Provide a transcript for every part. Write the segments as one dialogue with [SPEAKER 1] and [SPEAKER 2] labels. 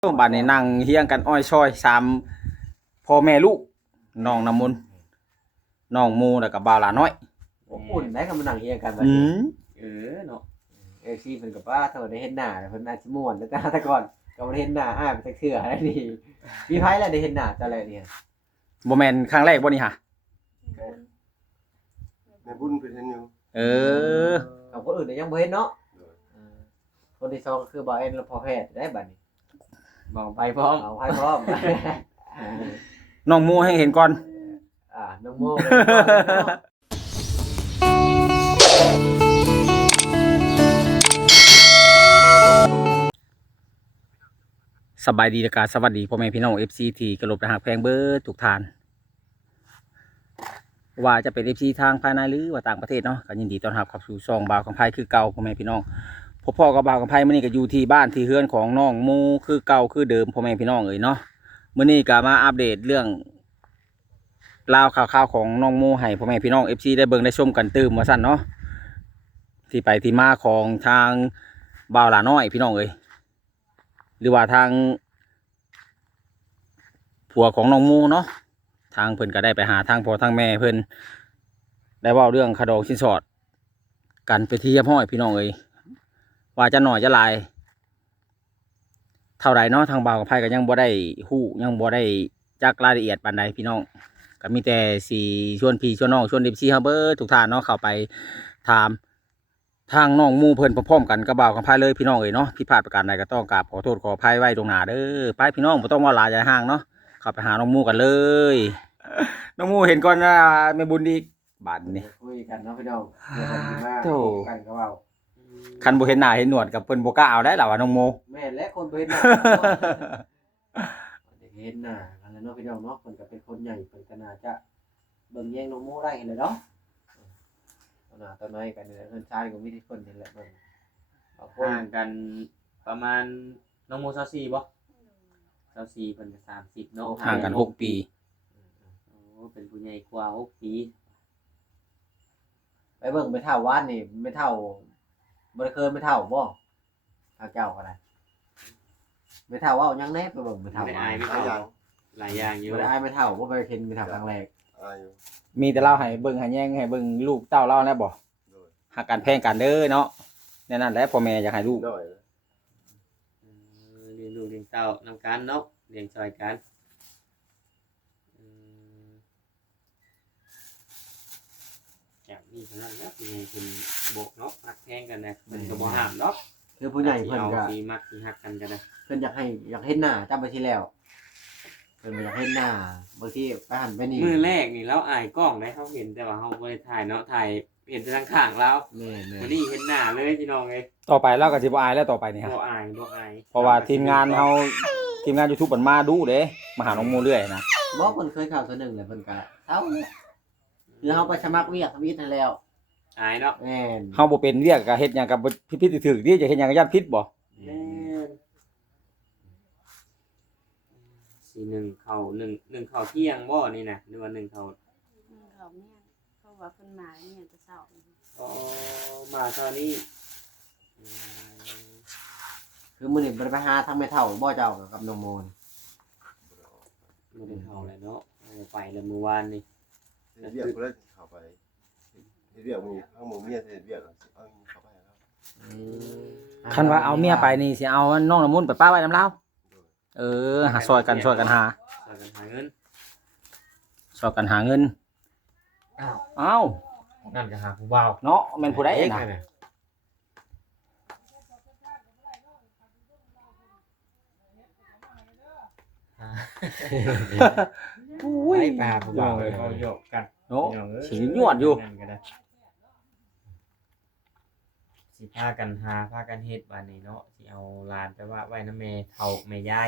[SPEAKER 1] บ้านนี้นั่งเฮียงกันอ้อยซอยสามพ่อแม่ลูกน้องน้ำมนต์น้องโมแล้วก็บ่าวหลาน้อย
[SPEAKER 2] อบอุ่นได้กับมันหนังเฮียกันแบบ
[SPEAKER 1] อื
[SPEAKER 2] นี้
[SPEAKER 1] ม
[SPEAKER 2] เนาะซีเป็นกับว่าถ้าได้เห็นหน้าเพิ่นอาจสิม่วนแต่ก่อนก็บ่ได้เห็นหน้าอ้ายไปจักเทื่อได้นี่มีไผแล้วได้เห็นหน้าจังได๋เนี่ย
[SPEAKER 1] บ่แม่นครั้งแรกบ่นี่ฮะ
[SPEAKER 3] แม่บุญเป็นอยู่
[SPEAKER 1] เออ
[SPEAKER 2] กับคนอื่นยังบ่เห็นเนาะคนที่2ก็คือบ่าวเอ็นและพ่อแพทย์ได้บัดนี้
[SPEAKER 4] บอกไปพร้อม
[SPEAKER 2] เอาไผพร้อม
[SPEAKER 1] น้องโมให้เห็นก่อน
[SPEAKER 2] น้องโมเลย
[SPEAKER 1] สบายดีและก็สวัสดีพ่อแม่พี่น้อง FC ที่กระลบนะฮะแพงเบิดทุกท่านว่าจะเป็น FC ทางภายในหรือว่าต่างประเทศเนาะก็ยินดีต้อนรับเข้าสู่ช่องบ่าวกำไพคือเก่าพ่อแม่พี่น้องพ่อกับบ่าวกำไพมื้อนี้ก็อยู่ที่บ้านที่เฮือนของน้องโมคือเก่าคือเดิมพ่อแม่พี่น้องเอ้ยเนาะมื้อนี้ก็มาอัปเดตเรื่องราวข่าวๆของน้องโมให้พ่อแม่พี่น้อง FC ได้เบิ่งได้ชมกันตื่มว่าซั่นเนาะที่ไปที่มาของทางบ่าวหลาน้อยพี่น้องเอ้ยหรือว่าทางผัวของน้องโมเนาะทางเพิ่นก็ได้ไปหาทางพ่อทางแม่เพิ่นได้เว้าเรื่องคดองชิ้นสอดกันไปที่เรียบร้อยพี่น้องเอ้ยว่าจะหน่อยจะหลายเท่าไรเนาะทางบ่าวกับไผก็ยังบ่ได้ฮู้ยังบ่ได้จักรายละเอียดปานใดพี่น้องก็มีแต่สิชวนพี่ชวนน้องชวน FC เฮาเบิดทุกท่านเนาะเข้าไปถามทางน้องหมู่เพิ่นพร้อมๆกันกับบ่าวกับไผเลยพี่น้องเอ้ยเนาะผิดพลาดประการใดก็ต้องกราบขอโทษขออภัยไว้ตรงหน้าเด้อไปพี่น้องบ่ต้องว่าหลายใจห่างเนาะเข้าไปหาน้องหมู่กันเลย น้องหมู่เห็นก่อนนะแม่บุญอีกบาดนี้
[SPEAKER 2] คุยกันเนาะพี่น้องเดี๋ยวเพิ่นสิมา
[SPEAKER 1] โธ่
[SPEAKER 2] พบกันก็เว้า
[SPEAKER 1] คันบ่เห็นหน้าเห็นหนวดกับเพิ่นบ่กล้าเอาได้ล่ะว่าน้องโม
[SPEAKER 2] แม่นและคนบ่เห็นหน้าเห็นหน้ากันแล้วเนาะพี่น้องเนาะเพิ่นก็เป็นคนใหญ่เพิ่นก็น่าจะเบิ่งแย่งน้องโมได้เลยเนาะตอนหน้าตอนน้อยกันนี่แหละเพิ่นชายก็มีที่เพิ่นนี่แหละเบิ่งบางคน
[SPEAKER 4] ห่างกันประมาณน้องโม24บ่24เพิ่นก็30เนาะ
[SPEAKER 1] ห่างกัน6 ปี
[SPEAKER 4] โอ้เป็นผู้ใหญ่กว่า6 ปี
[SPEAKER 2] ไปเบิ่งไปเท่าวานนี่ไม่เท่าบ่ได้เคยไม่เท่าบ่ทางเจ้าก็ได้ไม่เท่าเว้ายังแน่ไปเบิ่งไม่เท่า
[SPEAKER 4] ไม่
[SPEAKER 2] ว่า
[SPEAKER 4] อายไม่เอาหลายอย่างอยู่
[SPEAKER 2] บ่ได้อายไม่เท่าบ่ไปเห็นไม่เท่าครั้งแรก
[SPEAKER 3] อายุ
[SPEAKER 1] มีแต่เล่าให้เบิ่งให้แย่งให้เบิ่งลูกเต้าเล่าแล้วบ่
[SPEAKER 3] โดย
[SPEAKER 1] หักกันแพงกันเด้อเนาะแน่นั่นแหละพ่อแม่อยากให้ลูก
[SPEAKER 3] น้อย
[SPEAKER 4] เลี้ยงลูกเลี้ยงเต้านำกันเนาะเลี้ยงซอยกันอืมจากนี้เท่านั้นแหละผู้ใหญ่เพิ่นโบกเนาะฮักแพงกันนะเพิ่นก็บ่ห้ามเนาะ
[SPEAKER 2] คือผู้ใหญ่เพิ่นก็
[SPEAKER 4] สิมักสิฮักกันนะ
[SPEAKER 2] เพิ่นอยากเห็นหน้าจำไปที่แล้วเพิ่นบ่อยากเห็นหน้าบางทีไปหันไปนี่
[SPEAKER 4] มือแรกนี่เราอายกล้องได้เขาเห็นแต่ว่าเขาบ่ได้ถ่ายเนาะถ่ายเห็นแต่ทางข้างเรา
[SPEAKER 2] แม่น
[SPEAKER 4] วันนี้เห็นหน้าเลยพี่น้องเอ้ย
[SPEAKER 1] ต่อไปเราก็สิบ่อายแล้วต่อไปนี่ฮะ
[SPEAKER 4] บ่อายบ่อาย
[SPEAKER 1] เพราะว่าทีมงานเฮาทีมงาน YouTube มันมาดูเด้มาหาน้องโมเรื่อยนะ
[SPEAKER 2] ๆบ่เพิ่นเคยเข้าเทื่อหนึงแหละเพิ่นก็เท่าคือเฮาไปสมัครเวียกทวิตให้แล้ว
[SPEAKER 4] อายเนาะ
[SPEAKER 2] แม่น
[SPEAKER 1] เฮาบ่เป็นเรียกก็เฮ็ดหยังก็ผิดๆถึกๆที่จะเฮ็ดหยังก็ย่านผิดบ่
[SPEAKER 4] แม่นสีหนึ่งเขาหนึ่งเขาเที่ยงบ่นี่นะหรือว่าหนึ่งเขา
[SPEAKER 5] เขาเนี่ยเพราะว่าเพิ่นมาเนี่ยจะเศร้า
[SPEAKER 4] อ๋อมาตอนนี้อืม
[SPEAKER 2] คือมื้อนี้บ่ได้ไปหาทางแม่เฒ่าบ่เจ้ากับน้องโมน
[SPEAKER 4] บ่ได้เขาเลยเนาะเอาไปแล้วเมื่อวานนี่
[SPEAKER 3] เฮ็ดเวียกเพิ่นเข้าไปเฮ็ดเวียกมีข้างหมู่เมียเฮ็ดเวียกเอาเข้าไปแล้ว
[SPEAKER 1] คันว่าเอาเมียไปนี่สิเอาน้องน้ำมนต์ไปป้าไว้นำเราหาซอยกันหา
[SPEAKER 4] ช่วยกันหาเงิน
[SPEAKER 1] ซอยกันหาเงินเอ้า
[SPEAKER 4] นั่นก็หาผู้บ่าว
[SPEAKER 1] เนาะแม่นผู้ใดน่ะ อุ้ย
[SPEAKER 4] ไปหาผู้บ่าวเลยเขาโยกกัน
[SPEAKER 1] เนาะสิยวดอยู่
[SPEAKER 4] นั่นก็ได้สิพากันหาพากันเฮ็ดบัดนี้เนาะสิเอาหลานไปว่าไว้นำแม่เฒ่าแม่ยาย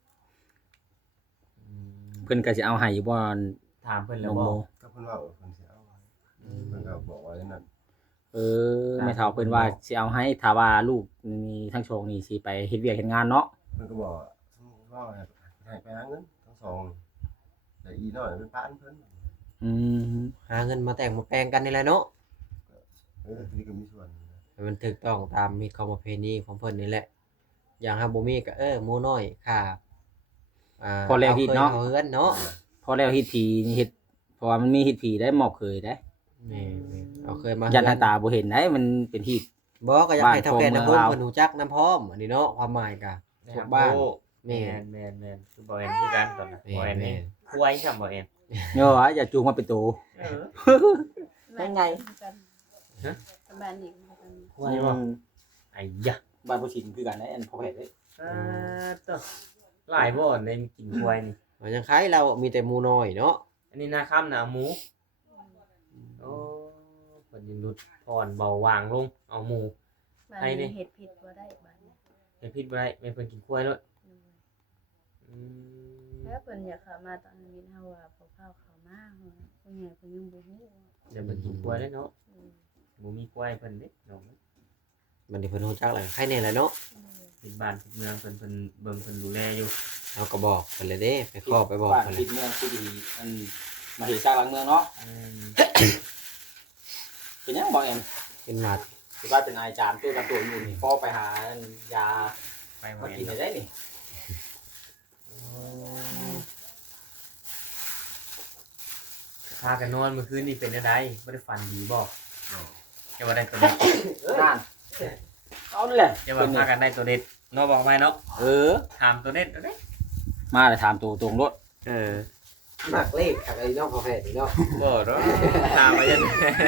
[SPEAKER 4] อืม
[SPEAKER 1] เพิ่นก็สิเอาให้อยู่บ่
[SPEAKER 4] ถามเพิ่น
[SPEAKER 1] น้
[SPEAKER 4] แล้
[SPEAKER 1] อ
[SPEAKER 4] ว
[SPEAKER 1] ง
[SPEAKER 4] บ่
[SPEAKER 1] โม
[SPEAKER 3] ก็เพิ่นว่าเพิ่นสิเอาไว้เพิ่นก็บอกว่าอย่างนั้น
[SPEAKER 1] แม่เฒ่าเพิ่นว่าสิเอาให้ถ้าว่าลูกนี่ทั้งสองนี่สิไปเฮ็ดเวียกเฮ็ดงานเนาะ
[SPEAKER 3] เพิ่นก็บอกว่าให้ไปหาเงินทั้งสองนี่แต่อีน้อยเป็นป้านเพิ่น
[SPEAKER 1] อืม
[SPEAKER 2] หาเงินมาแต่งมาแปลงกันนี่แหละเนาะ
[SPEAKER 3] นี่ก็มีส่วน
[SPEAKER 2] ให้มันถูกต้องตามมีคำประเพณีของเพิ่นนี่แหละอย่างฮับบ่มีก็หมู่น้อยค่ะ
[SPEAKER 1] พอแล้วฮิตเนาะ
[SPEAKER 2] เอาเฮือนเนาะ
[SPEAKER 1] พอแล้วเฮ็ดผีเฮ็ดเพราะว่ามันมีเฮ็ดผีได้หมอกเคยได้
[SPEAKER 2] นี่เอาเคยมา
[SPEAKER 1] ยันทางตาบ่เห็นได้มันเป็นฮีต
[SPEAKER 2] บ่ก็อยากให้เฒ่าแก่
[SPEAKER 1] บ้าน
[SPEAKER 2] นำ
[SPEAKER 1] โค
[SPEAKER 2] ว
[SPEAKER 1] ม
[SPEAKER 2] ง
[SPEAKER 1] เมืองลาว
[SPEAKER 2] เพิ่นรู้จักนำพร้อมอันนี้เนาะความหมายก็ทุกบ้าน
[SPEAKER 4] แม่นคือบ่แอนคือกันตอนนั้นบ่แอนนี่คุยซ้ํบ่แอน
[SPEAKER 1] เนาะอย่าจูงมาเป็นโต
[SPEAKER 5] เป็นไงบ้านนี้กัน
[SPEAKER 4] คุยบ่ไอ้ยะ
[SPEAKER 1] บ้านผู้ชินคือกันได้อันพอแผดเด้
[SPEAKER 4] ตอหลายบ่ในกินคุยนี่
[SPEAKER 2] มันยังคล้ายเรามีแต่หมู่น้อยเนาะ
[SPEAKER 4] อันนี้นาค่ำนะเอาหมูโอ้เพิ่นยินรุดพรเบาหวางลงเอาหมู
[SPEAKER 5] บ้านนี้เฮ็ดผิดบ่ได้บ้านนี้
[SPEAKER 4] เฮ็ดผิดบ่ได้แม่นเพิ่นกินกล้วยด้วยอืม
[SPEAKER 5] แล้วเพิ่นอยากเข้ามาตอนนี้เฮาว่าพอเข้ามาผู้ใหญ่เพิ่นยังบ่ฮู้
[SPEAKER 4] เดี๋ยวเพิ่นกินกล้วยได้เนาะบ่มีกล้วยเพิ่นเด้น้อง
[SPEAKER 2] มันนี่เพิ่นรู้จักแล้วใครแน่แหละเนาะ
[SPEAKER 4] เป็นบ้านเป็นเมืองเพิ่นเบิ่งเพิ่นดูแลอยู่
[SPEAKER 2] เฮาก็บอกเพิ่นเลยเด้ไปขอไปบอก
[SPEAKER 1] บ้าน
[SPEAKER 2] เพิ่นเล
[SPEAKER 1] ผิ
[SPEAKER 2] ย
[SPEAKER 1] ดเมืองคือดีอันมาเหตุจากหลังเมืองเนาะ
[SPEAKER 4] อืม
[SPEAKER 1] เป็นหยังบ่แอม
[SPEAKER 2] เป็นหวัด
[SPEAKER 1] สิว่าเป็นนายจามตัวกันตัวอยู่นี่พอไปหายา
[SPEAKER 4] ไปบ่
[SPEAKER 1] มา
[SPEAKER 4] เห็
[SPEAKER 1] กิน
[SPEAKER 4] น
[SPEAKER 1] ได้นี่
[SPEAKER 4] พากันนอนเมื่อคืนนี่เป็นจังได๋บ่ได้ฝันดีบ่จะว่าได้ตัวเด็ด
[SPEAKER 1] นั่นเอานั่นแหละ
[SPEAKER 4] จะว่าพากันได้ตัวเด็ดเนาะบอกไหมเนาะ
[SPEAKER 1] เออ
[SPEAKER 4] ถามตัวเด็ดตัวเด็ด
[SPEAKER 1] มาเลยถามตัวตรงรถ
[SPEAKER 2] มักเลขอะไรเนาะพอแพ้นี่เนาะ
[SPEAKER 4] บ่เนาะถามว่าจัง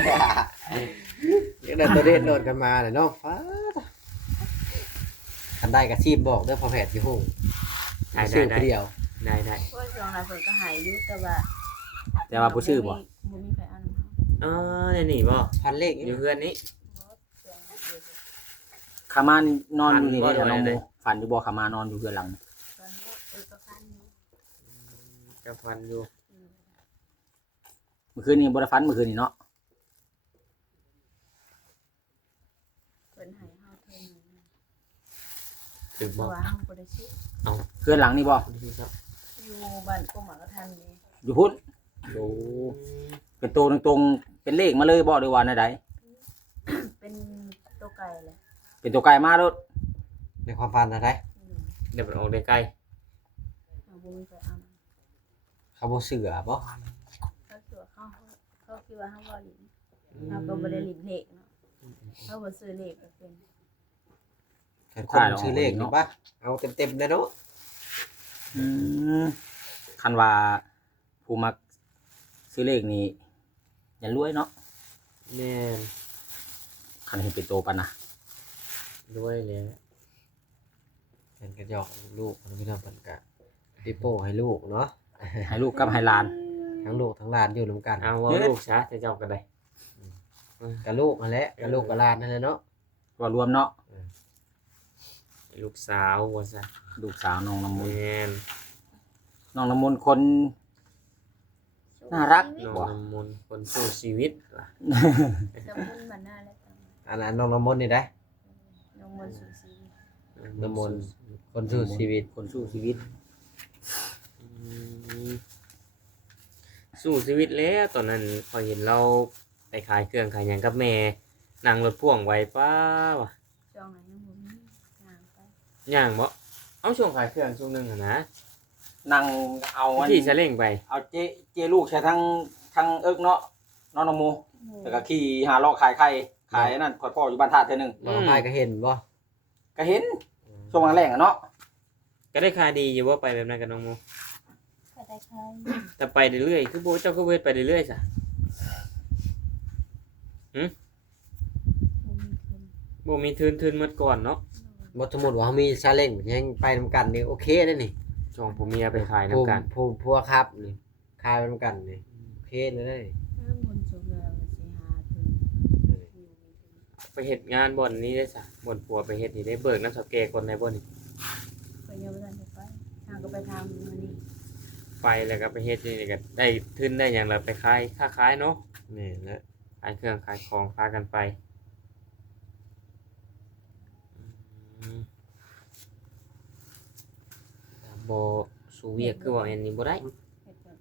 [SPEAKER 2] ยังได้ตัวเด็ดโดดกันมาเลยเนาะฟ้าคันได้ก็ชีพบอกเด้อพอแพ้สิฮู้ชื่อผู้เดียว
[SPEAKER 4] ได้
[SPEAKER 5] เพราะช่วงนั้นเพิ่นก็หายอยู่แต่ว่า
[SPEAKER 1] แต่ว่าผู้ชื่อบ่
[SPEAKER 5] บ่มีใครเอานำเฮา
[SPEAKER 4] อ๋อนี่บ่
[SPEAKER 2] พันเลข
[SPEAKER 4] อยู่เพื่อนนี้
[SPEAKER 1] ขามานอนอยู่นี่
[SPEAKER 4] ฝันบ่
[SPEAKER 1] เด้อน้อง
[SPEAKER 4] ได้
[SPEAKER 1] โมฝันอยู่บ่ขามานอนอยู่เรือนหลัง
[SPEAKER 5] ตอนนี้ก็ฟันอยู่
[SPEAKER 4] กับฟันอยู่
[SPEAKER 1] เมื่อคืนนี้บ่ได้ฝันเมื่อคืนนี้เนาะ
[SPEAKER 5] เพิ่นให้เฮาเท่านึง
[SPEAKER 4] ถึง
[SPEAKER 5] เพ
[SPEAKER 4] บ่
[SPEAKER 5] ราะว่าเฮาบ่ได้ซื้อ
[SPEAKER 1] เรือนหลังนี่บ่
[SPEAKER 5] อยู่บ้านกุมากระทันนี่
[SPEAKER 1] อยู่พุ่นโอ้เป็นตัวตรงๆเป็นเลขมาเลยบ่หรือว่าแนวใด
[SPEAKER 5] เป็นตัวไก่แหละ
[SPEAKER 1] เป็นตัวไกลมาโลด
[SPEAKER 2] ในความฝันอะไร
[SPEAKER 4] เดี๋ยวมันออกได้ใกล้
[SPEAKER 5] เฮาบ่มีใครเอานำ
[SPEAKER 2] เขาบ่เสือบ่
[SPEAKER 5] เขาคิดว่าเขาคิดว่าเฮาบ่ลิ้นเฮาก็บ่ได้ลิ้นเลขเนาะเฮาบ่ซื้อเลขก็เป็น
[SPEAKER 2] คนซื้อเลขนี่ปะเอาเต็มๆเลยเนาะ
[SPEAKER 1] อืมคันว่าผู้มักซื้อเลขนี่อย่ารวยเนาะ
[SPEAKER 4] แม่น
[SPEAKER 1] คันเห็นเป็นโตปานนะ
[SPEAKER 4] ด้วยเลย
[SPEAKER 2] เป็นกระยอกลูกมันไม่ทำเป็นกะปิโป้ให้ลูกเนาะ
[SPEAKER 1] ให้ลูกกับให้หลาน
[SPEAKER 2] ทั้งลูกทั้งหลานอยู่รวมกัน
[SPEAKER 4] เอาว่าลูกซะจะเจ้าก็ได้
[SPEAKER 2] กับลูกนั่นแหละกับลูกกับหลานนั่นแหละเนาะ
[SPEAKER 1] ว่ารวมเนาะ
[SPEAKER 4] ลูกสาวว่าซะ
[SPEAKER 1] ลูกสาวน้องน้ำมนต์
[SPEAKER 4] แม่น
[SPEAKER 1] น้องน้ำมนต์คนน่ารัก
[SPEAKER 4] น้อง
[SPEAKER 1] บ่
[SPEAKER 4] น้ำมนต์คนสู้ชีวิตล่ะ
[SPEAKER 5] จำมันมาหน้าแล้วจัง
[SPEAKER 2] อันนั้นน้องน้ำมนต์นี่ได้
[SPEAKER 5] น้องมนต์สุสี
[SPEAKER 2] น้ำมนต์คนสู้ชีวิต
[SPEAKER 1] คนสู้ชีวิต
[SPEAKER 4] อืมสู้ชีวิตแล้วตอนนั้นพอเห็นเราไปขายเครื่องขายหยังกับแม่นั่งรถพ่วงไว้ป้าวะ
[SPEAKER 5] จองไหนยังบ่มีย่างไป
[SPEAKER 4] ย่างบ่เอาช่วงขายเครื่องช่วงหนึงอะนะ
[SPEAKER 1] นั่งเอาอัน
[SPEAKER 4] ที่จะเร่งไป
[SPEAKER 1] เอาเจลูกใช้ทั้งเอิกเนาะน้องน้ำมูแล้วก็ขี่หาลอกขายไข่ขายอันนั่นขอพ่ออยู่บ้านธาตุเท่อนึง
[SPEAKER 2] บ่พายก็เห็นบ่
[SPEAKER 1] ก็เห็นช่วงแรกๆอะเนาะ
[SPEAKER 4] ก็ได้ขายดีอยู่ว่าไปแบบนั้นกับน้องโม
[SPEAKER 5] ก็ได้ใคร
[SPEAKER 4] แต่ไปเรื่อยๆคือโบเจ้าก็เวทไปเรื่อยๆซะ
[SPEAKER 5] บ่มีคืน
[SPEAKER 4] บ่มีทุนหมดก่อนเนาะ
[SPEAKER 2] บ่สมมุติว่าเฮามีซาเล้งยังไปนำกันนี่โอเคเด้อนี่
[SPEAKER 4] ช่วงผมเมียไปขายน้ำกัน
[SPEAKER 2] ผู้ครับนี่คายไปนำกันนี่โอเคเลยเด้อนี่
[SPEAKER 5] น้ำมนต์สุกแล้วก็สิหาคืนอยู่มีคืน
[SPEAKER 4] ไปเฮ็ดงานบ่อนนี้ได้ซะบ่อนปัวไปเฮ็ดนี่ได้เบิกน้ำสาวแก่คนในบ่อนนี่
[SPEAKER 5] เพิ่นยังบ่ทันได้ไปทางก็ไปทางมื้อนี้
[SPEAKER 4] ไปแล้วก็ไปเฮ็ดนี่ก็ได้ทุนได้หยังแล้วไปขายค้าขายเนาะ
[SPEAKER 2] นี่แหละ
[SPEAKER 4] ขายเครื่องขายของพากันไปอืมบ่สู้เวียกคือว่าอันนี้บ่ได้
[SPEAKER 5] เฮ็ดเพิ่น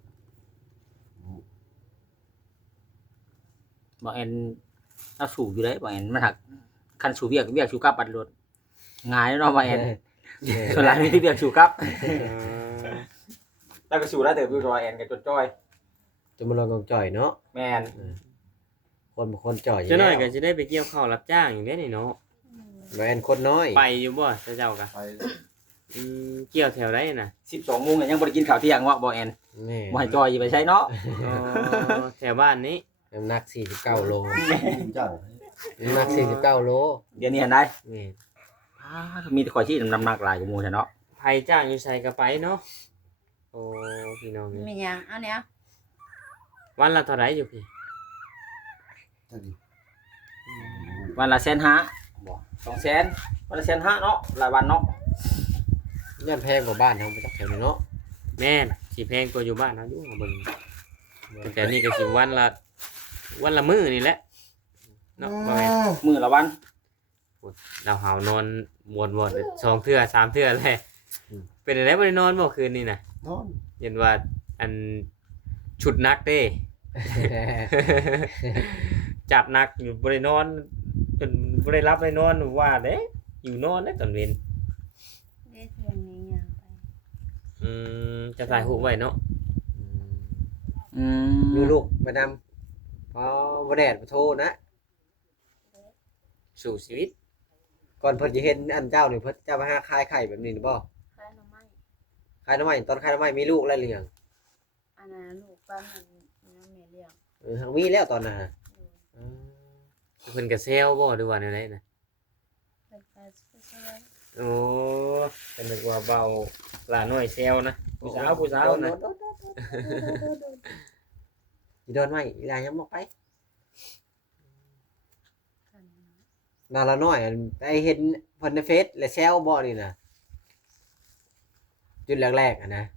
[SPEAKER 1] บ่แอนเอาสู่อยู่ได้บ่แอนมันหักคันสู่เวียกสู่กลับบัดรถง่ายเนาะบ่แอนส่วนหลายมีที่เบียกสู่ครับ
[SPEAKER 4] เออ
[SPEAKER 1] แล้วก็สู่ได้เติบอยู่รอยแอนกับจนจ้อย
[SPEAKER 2] จะมาลองกองจ่อยเนาะ
[SPEAKER 1] แมน
[SPEAKER 2] คนบ่คนจ่อย
[SPEAKER 4] เจ้าน้อยก็สิได้ไปเกี่ยวข้าวรับจ้างอย่างนี้นี่เนาะ
[SPEAKER 2] แม่นคนน้อย
[SPEAKER 4] ไปอยู่บ่เจ้าก็
[SPEAKER 3] ไป
[SPEAKER 4] เกี่ยวแถวใดน่ะ
[SPEAKER 1] 12 โมงยังบ่ได้กินข้าวเที่ยงวะบ่แอน
[SPEAKER 2] แม่
[SPEAKER 1] บ่ให้จ้อยอยู่ไปใช้เนาะ
[SPEAKER 4] อ๋อแถวบ้านนี้
[SPEAKER 2] น้ำหนัก49โล
[SPEAKER 3] จริงจัง
[SPEAKER 2] น้ำหนัก49โล
[SPEAKER 1] เดี๋ยวนี้เห็นได้
[SPEAKER 2] แม่น
[SPEAKER 1] มีแต่ข่อยที่น้ำหนักหลายกว่าหมู่ใช่เนาะ
[SPEAKER 4] ไผจ้างอยู่ไสก็ไปเนาะโอ้พี่น้องนี่
[SPEAKER 5] มีหยังเอาเนี่ย
[SPEAKER 4] วันละเท่าไหร่อยู่พี่
[SPEAKER 3] จังดิ
[SPEAKER 1] วันละ150,000บ่200,000วันละ150,000เนาะรายวันเนาะ
[SPEAKER 2] ย่านแพงกว่าบ้านเฮาไปจากแถวนี้เนาะ
[SPEAKER 4] แม่นสิแพงกว่าอยู่บ้านเฮาอยู่เบิ่งแต่นี่ก็สิวันละมื้อนี่แหละเนาะบ่แม่น
[SPEAKER 1] มื้อละวัน
[SPEAKER 4] เราหาวนอนวน2เทื่อ3เทื่อเลยเป็นอะไรบ่ได้นอนบ่คืนนี้น่ะ
[SPEAKER 3] นอน
[SPEAKER 4] เห็นว่าอันชุดนักเด้ จัดหนักอยู่บ่ได้นอนจนบ่ได้รับได้นอนว่าเด้อยู่นอนได้ตอนเว้น
[SPEAKER 5] ได้เที่ยงนี้หยังไป
[SPEAKER 4] จะถ่ายรูปไว้เนาะ
[SPEAKER 1] อื
[SPEAKER 2] มีลูกไปนำพอบ่แดดบ่โทนะ
[SPEAKER 4] สู่ชีวิต
[SPEAKER 2] ก่อนเพิ่นสิเห็นอันเจ้านี่เพิ่นจะมาหาคายไข่แบบนี้หรือบ่
[SPEAKER 5] คล้ายหน่อไม้
[SPEAKER 2] คายหน่อไม้ตอนคายหน่อไม้มีลูกแล้วหรือยัง
[SPEAKER 5] อันนั้นลูกปั้นมันน้ำแม่เลี้ยง
[SPEAKER 2] ทางมีแล้วตอนนั้นน่ะ
[SPEAKER 4] เพิ่นก็เซลบ่หรือว่าแนวใดน่ะ
[SPEAKER 5] เพิ่นก็สวย
[SPEAKER 4] โอ้เป็นนึกว่าเบาหลาน้อยเซลนะผู้สาวนะ
[SPEAKER 2] อีโดนไหมอีหลายยังบ่ไป
[SPEAKER 5] ๆกัน
[SPEAKER 2] นาละน้อยอันไปเห็นเพิ่นในเฟซและแซวบ่นี่น่ะจุดแรกๆอ่ะนะ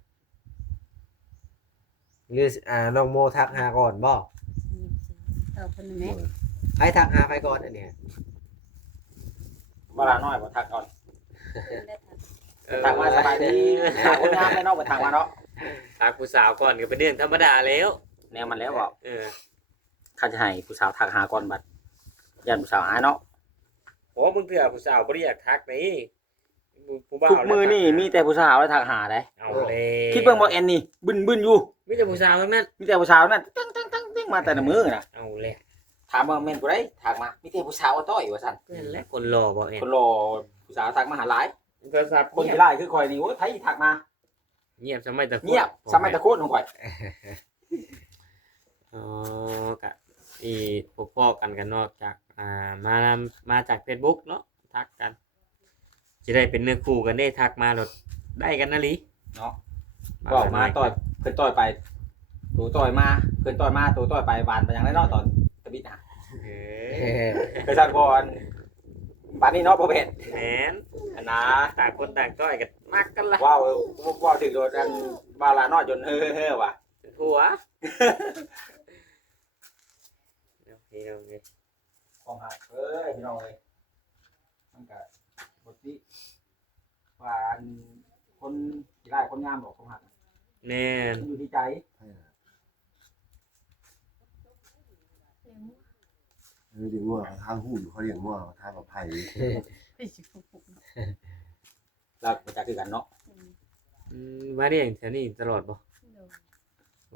[SPEAKER 2] หรือน้องโมทักหาก่อนบ่
[SPEAKER 5] นี่สิตอบเพิ่นแม่
[SPEAKER 2] ใครทักหาใครก่อนอันเนี้ย
[SPEAKER 1] เวลาน้อยบ่ทักก่อน
[SPEAKER 5] เพิ่นได้ทัก
[SPEAKER 1] ทักมาสบายดีถามคนงามได้เนาะบ่ทักมาเนาะ
[SPEAKER 4] ทักผู้สาวก่อนก็เป็นเรื่องธรรมดาแล้ว
[SPEAKER 1] แนวมันแล้วบ่
[SPEAKER 4] อ
[SPEAKER 1] ข้าจะให้ผู้สาวทักหาก่อนบัดยันผู้สาวอายเนาะ
[SPEAKER 4] โอ้มึงเถื่อผู้สาวบ่ได้อยากทักนี่ผู้บ่าว
[SPEAKER 1] ทุกมือนี่มีแต่ผู้สาวแล้วทักหาได้
[SPEAKER 4] เอาเลย
[SPEAKER 1] คิดเบิ่งบ่แอนนี่บึ้นอยู่
[SPEAKER 4] มีแต่ผู้สาวทั้งนั้น
[SPEAKER 1] มีแต่ผู้สาวนั่นตั้งมาแต่ละมือน่ะ
[SPEAKER 4] เอาเลย
[SPEAKER 1] ถามว่าแม่นผู้ใดทักมามีแต่ผู้สาวเอาต้อยว่าซั่น
[SPEAKER 4] นั่นแหละคนรอบ่แอน
[SPEAKER 1] คนรอผู้สาวทักมาหาหลาย
[SPEAKER 4] โทรศัพท์
[SPEAKER 1] คน
[SPEAKER 4] เงีย
[SPEAKER 1] ที่
[SPEAKER 4] บ
[SPEAKER 1] ไล่คือข่อยนี่โอ้ยไผทักมา
[SPEAKER 4] เงียบสมัยตะ
[SPEAKER 1] เงียบสมัยตะโคตรของข่อย
[SPEAKER 4] อ๋อกะอีพวกพ่อกันกันนอกจากมาจาก Facebook เนาะทักกันสิได้เป็นเนื้อคู่กันได้ทักมาโลดได้กันนะลิ
[SPEAKER 1] เนาะบอกมาต่อยเพิ่นต่อยไปตัวต่อยมาเพิ่นต่อยมาตัวต่อยไปบานไปหยังได้เนาะตอนตะบิดน่ะ
[SPEAKER 4] เอ
[SPEAKER 2] เฮ้
[SPEAKER 4] อ
[SPEAKER 1] เคยซักก่อนบานนี้เนาะบ่เผ็ด
[SPEAKER 4] แหมน
[SPEAKER 1] อันนะ
[SPEAKER 4] ต่างคนต่างต้อยกันมักกันละ
[SPEAKER 1] ว้าวถึงโดนกันบาลาน้อยจนเฮ้อว่ะ
[SPEAKER 4] เป็นผัวโอเคโอเค
[SPEAKER 1] ของหักเอ้ยพี่น้องเอ้ยมันก็บทที่ว่าอันคนที่ไล่คนงามบอกของหัก
[SPEAKER 4] แน่น
[SPEAKER 1] มันอยู่ที่ใจ
[SPEAKER 3] ให้น่ะ
[SPEAKER 5] เลี้ยง
[SPEAKER 3] เลี้ยงงัวเขาทางหูอยู่เขาเลี้ยงงัวเขาทางกับไผ่
[SPEAKER 5] ไปสิผูกเนาะ
[SPEAKER 1] แล้วมาจากคือกันเนาะ
[SPEAKER 4] มาเรียงแถวนี้ตลอดบ่
[SPEAKER 5] โดย
[SPEAKER 4] โอ้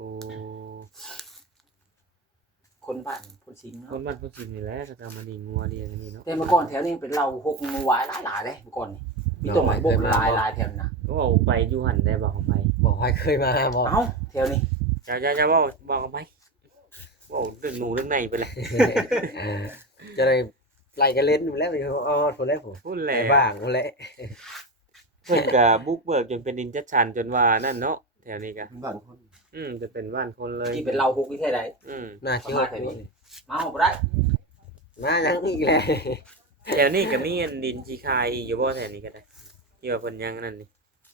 [SPEAKER 1] คนบ้านคนสิง
[SPEAKER 4] ค
[SPEAKER 1] เนาะ
[SPEAKER 4] นบ้านคนจีนนี่แหละก็จะมานี่งัวเรียงอันนี้เนาะ
[SPEAKER 1] แต่เมื่อก่อนแถวนี้เป็นเราหกมือหวายหลายๆเลยเมื่อก่อนนี่มีต้นไม้บกหลายแถวนั้นนะ
[SPEAKER 4] ก็บอกไปอยู่หันได้บอกของไป
[SPEAKER 2] บอกให้เคยมาบ่
[SPEAKER 1] เอ้าแถวนี้
[SPEAKER 4] จะบอกของไปบอกเรื่องหนูเรื่องในไปเลย
[SPEAKER 2] จะได้ไล่กันเล่นอยู่แล้วนี่เขาเอาคนแรกผม
[SPEAKER 4] พูดแหละ
[SPEAKER 2] บ้างคนแรก
[SPEAKER 4] เพิ่นก็บุกเบิกจนเป็นดินจัดชันจนว่านั่นเนาะแถวนี้ก็
[SPEAKER 3] เป็นบ้านคน
[SPEAKER 4] จะเป็นบ้านคนเลย
[SPEAKER 1] ที่เป็นเราหกที่แท้ใด
[SPEAKER 2] น่าเชื่อถือ
[SPEAKER 1] มาเอาบ่ได้
[SPEAKER 2] มายังอีกแล้ว
[SPEAKER 4] แถวนี้ก็มีอันดินชีคายอีกอยู่บ่แถวนี้ก็ได้ที่ว่าเพิ่นยังนั่นนี่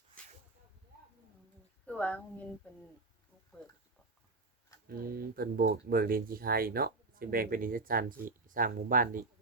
[SPEAKER 5] คือว่าโรงเรียนเป็นลูกเปิด
[SPEAKER 4] เพิ่นเบิกดินชีคายอีกเนาะสิแบ่งเป็นดินจัดชันสิสร้างหมู่บ้านอีก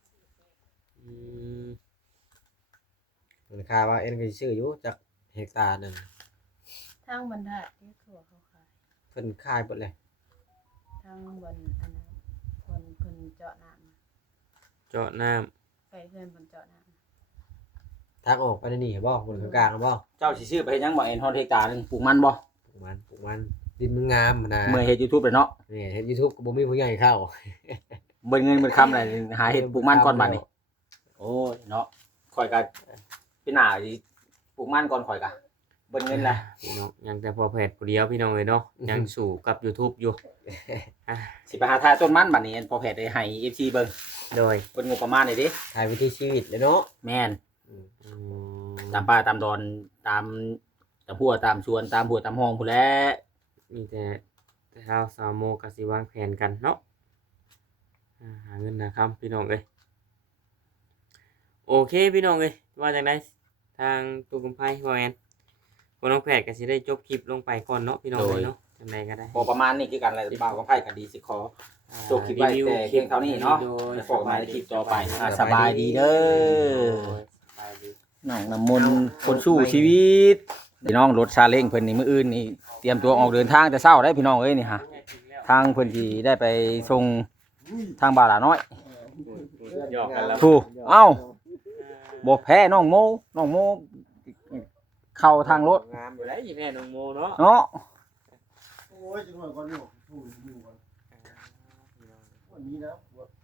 [SPEAKER 2] ราคาว่าเอ็นก็ชื่ออยู่จากเฮกตาร์หนึง
[SPEAKER 5] ทางบรรทัดที่ถั่วเขาขาย
[SPEAKER 2] เพิ่นขายหมดเลย
[SPEAKER 5] ทางบนอันนั้นเพิ่นเจาะน้ำ
[SPEAKER 4] เจาะน้ำ
[SPEAKER 5] ไปเพื่อนเพิ่นเจาะน้ำ
[SPEAKER 2] ททักออกไปในนี่บ่บนกลางๆบ่
[SPEAKER 1] เจ้าสิซื้อไปเฮ็ดหยังบ่เอ็นฮอดเฮกตาร์นึงปลูกมันบ่
[SPEAKER 2] ปลูกมันดินมันงามนะ
[SPEAKER 1] เมื่อเฮ็ด YouTube เลยเนาะ
[SPEAKER 2] นี่เฮ็ด YouTube ก็บ่มีผู้ใหญ่เข้า
[SPEAKER 1] เบิ่งเงินเบิ่งคำอะไรหาเฮ็ดปลูกมันก่อนบัดนี้โอ้ยเนาะข่อยก็เป็นหน้าสิปลูกมันก่อนข่อยก็เบิ่งเงินแหละ
[SPEAKER 4] พี่น้องยังแต่พอแพทย์ผู้เดียวพี่น้องเลยเนาะยังสู่กับ YouTube อยู่
[SPEAKER 1] สิไปหาทายต้นมันบัดนี้พอแพทย์ได้ให้ FC เบิ่ง
[SPEAKER 4] โดย
[SPEAKER 1] เพิ่นงบประมาณนี่ดิ
[SPEAKER 2] ถ่ายวิถีชีวิตเลยเนาะ
[SPEAKER 1] แม่น
[SPEAKER 4] อืม
[SPEAKER 1] ตามป่าตามดอนตามหัวตามชวนตามหัวตามห้องพู้นแหล้ว
[SPEAKER 4] มีแต่เท้าสาวโมกับสิวางแผนกันเนาะหาเงินนะครับพี่น้องเลยโอเคพี่น้องเลยว่าจากไหนทางตูกุมไพ่บอแอนคนน้องแพทย์ก็สิได้จบคลิปลงไปก่อนเนาะพี่น้องเลยเนาะจังไดก็ได้
[SPEAKER 1] พอประมาณนี้คือกันแหละบ่าวกับไพ่กันดีสิขอ จบคลิปไว้แต่เพียงเท่านี้เนาะ จะพบกันในคลิปต่อไปสบายดีเด้อ
[SPEAKER 4] สบายดี
[SPEAKER 1] น้องน้ำมนต์คนสู้ชีวิตพี่น้องรถซาเล้งเพิ่นนี่มื้ออื่นนี่เตรียมตัวออกเดินทางแต่เช้าได้พี่น้องเอ้ยนี่ฮะทางเพิ่นสิได้ไปส่งทางบาหลาน้อย
[SPEAKER 4] หยอกกันแล้ว
[SPEAKER 1] ถูกเอ้าบ่แพ้น้องโมเข้าทางรถ
[SPEAKER 4] งามอยู่แล้วอีแม่น้องโมเนาะ
[SPEAKER 1] เนาะ
[SPEAKER 3] โอ้ยจังหวะก่อนอยู่สู้อยู่ก่อนวันนี้นะ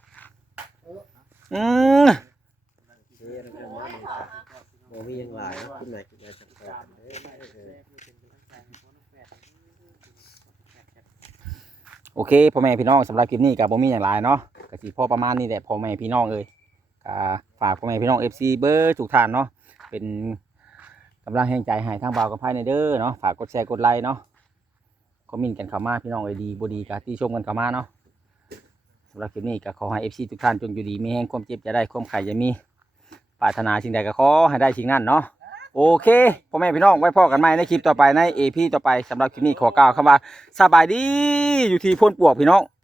[SPEAKER 1] อืม
[SPEAKER 2] บ่มีหยังหลายเนาะกินไหนจังพอกันเด้อ
[SPEAKER 1] โอเคพ่อแม่พี่น้องสำหรับคลิปนี้ก็บ่มีหยังหลายเนาะก็สิพอประมาณนี้แหละพ่อแม่พี่น้องเอ้ยก็ฝากพ่อแม่พี่น้อง FC เบอร์ทุกท่านเนาะเป็นกำลังแห่งใจให้ทางบ่าวกับไพ่ในเด้อเนาะฝากกดแชร์กดไลค์เนาะคอมเมนต์กันเข้ามาพี่น้องเอ้ยดีบ่ดีก็ติชมกันเข้ามาเนาะสำหรับคลิปนี้ก็ขอให้ FC ทุกท่านจงอยู่ดีมีแห่งความเจ็บจะได้ความไข่จะมีปรารถนาสิ่งใดก็ขอให้ได้สิ่งนั้นเนาะโอเคพ่อแม่พี่น้องไว้พอกันใหม่ในคลิปต่อไปใน AP ต่อไปสำหรับคลิปนี้ขอกล่าวคำว่าสบายดีอยู่ที่พ้นปวกพี่น้อง